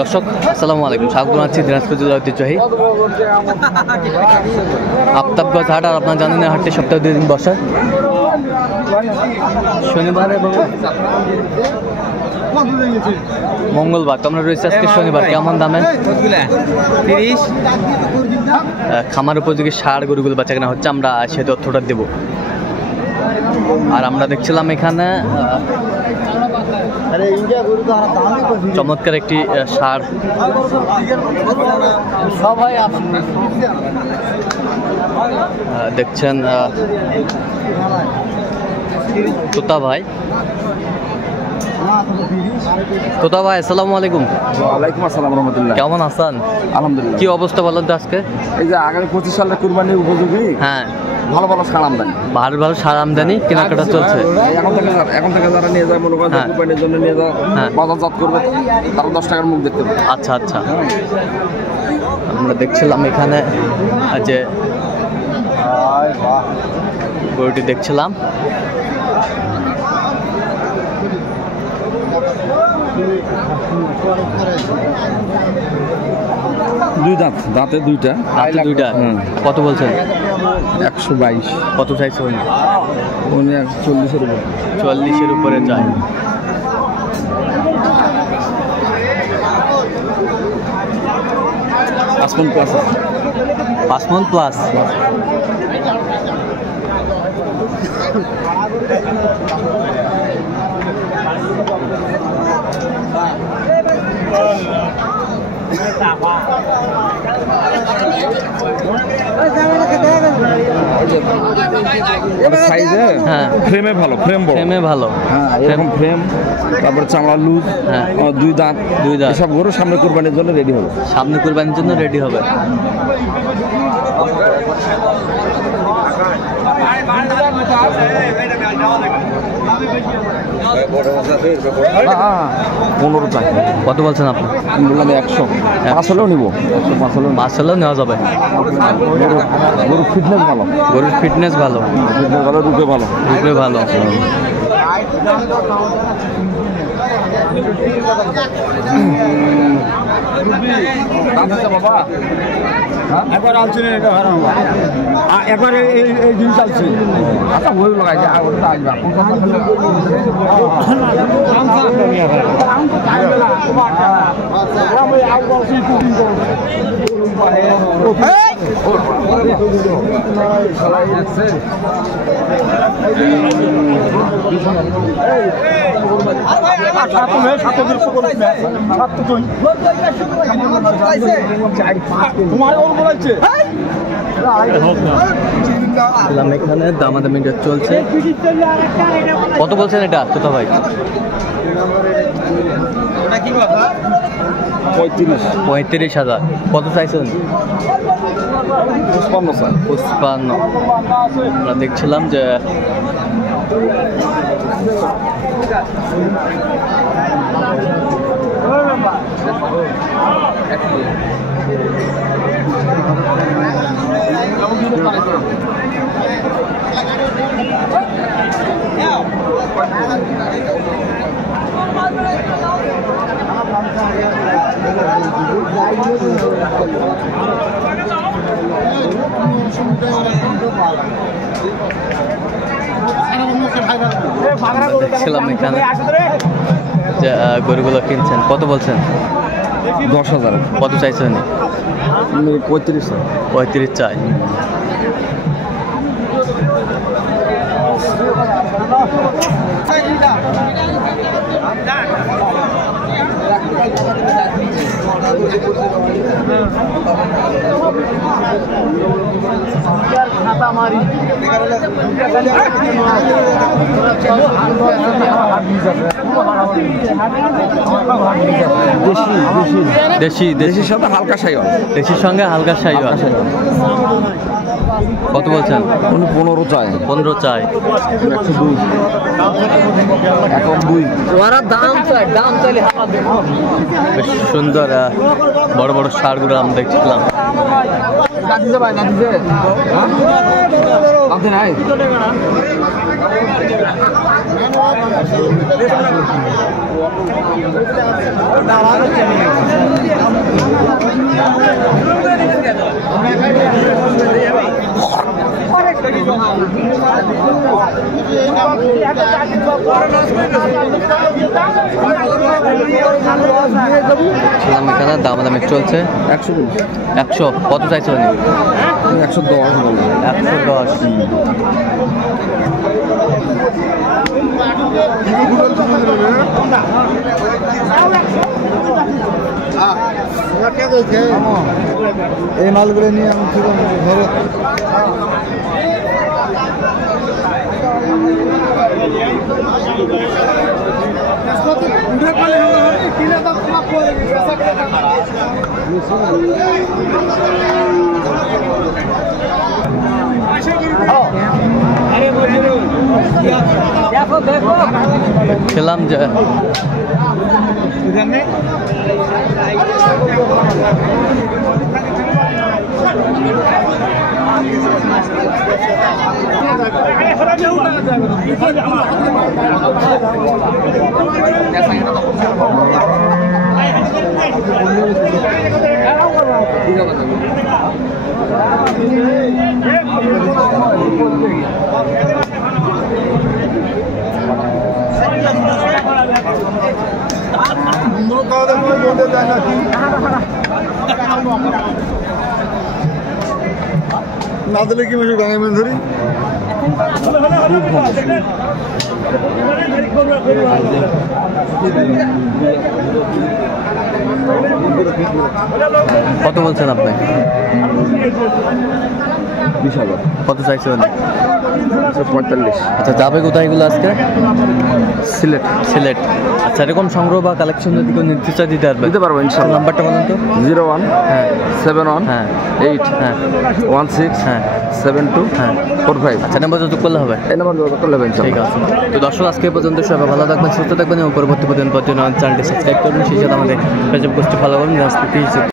দর্শক আসসালামু আলাইকুম, স্বাগত জানাচ্ছি দিনাজপুর জেলার ঐতিহ্যবাহী আফতাবগঞ্জ হাট। আর আপনারা জানেন এই হাটটি সপ্তাহে 2 দিন বসে, শনিবার এবং মঙ্গলবার। তো আমরা রয়েছে আজকে শনিবার। কেমন দামে 30 খামার উপযোগী ষাঁড় গরুগুলো বেচা কেনা হচ্ছে, আমরা সে তথ্যটা দেব। আর আমরা দেখছিলাম এখানে চমৎকার একটি ষাঁড়, দেখছেন তোতা ভাই। তোতা ভাই আসসালামু আলাইকুম। ওয়ালাইকুম আসসালাম রহমতুল্লাহ। কেমন আছেন? আলহামদুলিল্লাহ। কি অবস্থা বলেন তো আজকে? এই যে আগামী 25 সালের কুরবানির উপযোগী হ্যাঁ ভালো ভালো ষাঁড় আমদানি, ভালো ষাঁড় আমদানি কেনাকাটা চলছে। এখন থেকে যারা নিয়ে যায় মনে করেন কুরবানির জন্য নিয়ে যায়, বাজারজাত করবে, তারা 10 টাকার মুখ দেখতে পাবে। আচ্ছা আচ্ছা, আমরা দেখছিলাম এখানে যে গরুটি দেখছিলাম, দুই দাঁত, দাঁতে দুইটা। কত বলছেন? 122। কত চাইছে উনি? উনি 40-এর উপরে। 40-এর উপরে যায়। পাঁচ মণ প্লাস। ফ্রেমে ভালো, ফ্রেমে ভালো, তারপরে চামড়া লুজ, দুই দাঁত সব গরু সামনে কুরবানির জন্য রেডি হবে। কত বলছেন আপনি? বললাম 100। 5 হলেও নিব, 5 হলেও নেওয়া যাবে। গরুর ফিটনেস ভালো, রূপে ভালো। বাবা একবার আলছি না, একবার এই জিনিস আলছি। আচ্ছা ওই লাগাইছে এখানে দামাদামি চলছে। কত বলছেন এটা তোতা ভাই? 35,000। কত চাইছেন? 55। আমরা দেখছিলাম যে দেখছিলাম এখানে যে গরুগুলো কিনছেন। কত বলছেন? 10,000। কত চাইছেন? 35 চাই। দেশির সাথে হালকা শাইওয়াল। দেশির সঙ্গে হালকা শাইওয়াল। কত বলছেন? 15 চাই। 15 চাই। 102। বেশ সুন্দর বড় বড় ষাঁড়গুলো আমরা দেখছিলাম। এখানে দামাদামি চলছে 100 কত চাইছে উনি 110 এই মালগুলো নিয়ে আমি ধরে খেলাম যে না দিলে কি মাসে ডাঙাই মেন ধরি কত বলছেন আপনি 20,000 কত চাইছেন 45 আচ্ছা যাবে কোথায় এগুলো আজকে সিলেট আচ্ছা এরকম সংগ্রহ বা কালেকশন যদি কোনো নির্দিষ্ট দিতে পারবো ইনশাআল্লাহ নাম্বারটা বলেন তো 01 হ্যাঁ 71 হ্যাঁ 8 হ্যাঁ 16 হ্যাঁ 72 হ্যাঁ 45 আচ্ছা নাম্বার যোগাযোগ করলে হবে এই নাম্বার যোগাযোগ করলে হবে ঠিক ইনশাআল্লাহ আছে তো দর্শক আজকে পর্যন্ত সবাই ভালো থাকবেন সুস্থ থাকবেন এবং পরবর্তী চ্যানেলটি সাবস্ক্রাইব করবেন সেই সাথে আমাদের ফেসবুক পোস্টে ফলো করুন